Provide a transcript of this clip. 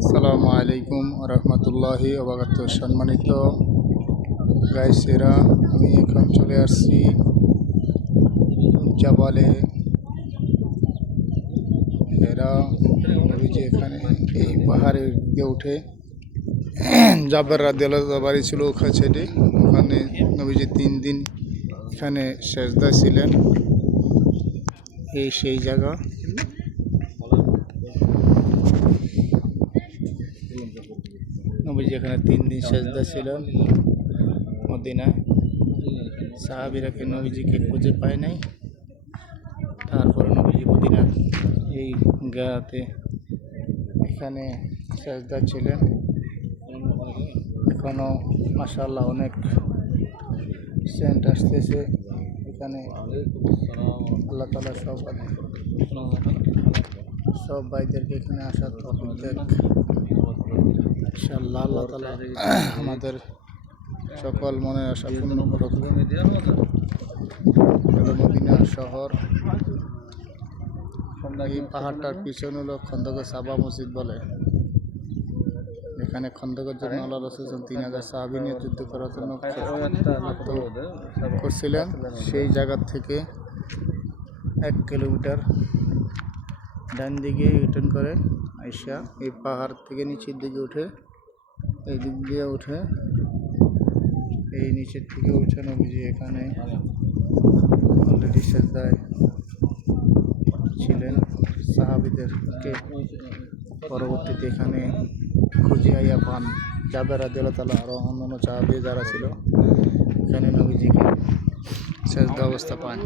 আসসালামু আলাইকুম রহমতুল্লাহি ওবারাকাতুহু। সম্মানিত গাইসেরা, আমি এখন চলে আসছি জাবালে হেরা। নবীজি এখানে এই পাহাড়ের দিকে উঠে জাবের রাদিয়াল্লাহু বাড়ি ছিল ওখানে ছেড়ে, ওখানে নবীজি 3 দিন এখানে সেজদায় ছিলেন। এই সেই জায়গা। নবীজি এখানে 3 দিন সেজদা ছিলেন মদিনায়। সাহাবীরা নবীজিকে খুঁজে পায় নাই, তারপরে নবীজি মদিনার এই গাতে এখানে সেজদা ছিলেন। এখনো মাশাআল্লাহ অনেক সেন্ট আসতেছে এখানে। আল্লাহ তাআলা সব ভাইদেরকে এখানে আসার তৌফিক দেন ইনশাআল্লাহ। আল্লাহ তাআলা আমাদের সকল মনের আশা পূর্ণ করুক। মদিনা শহর, এই পাহাড়টার পিছনে হলো খন্দকের সাবা মসজিদ বলে। এখানে খন্দকের জন্য আল্লাহ রাসূল 3000 সাহাবী নিয়ে যুদ্ধ করার জন্য করছিলেন। সেই জায়গা থেকে 1 কিলোমিটার ডান দিকে রিটার্ন করে আইসা এই পাহাড় থেকে নিচের দিকে উঠে, এই দিক দিয়ে উঠে, এই নিচের থেকে উঠে নবীজি এখানে অলরেডি সেজদায় ছিলেন। সাহাবীদেরকে পরবর্তীতে এখানে খুঁজে আইয়া পান জাবের রাদিয়াল্লাহু তাআলা, আরও অন্যান্য সাহাবী যারা ছিল এখানে নবীজিকে সেজদা অবস্থা পান।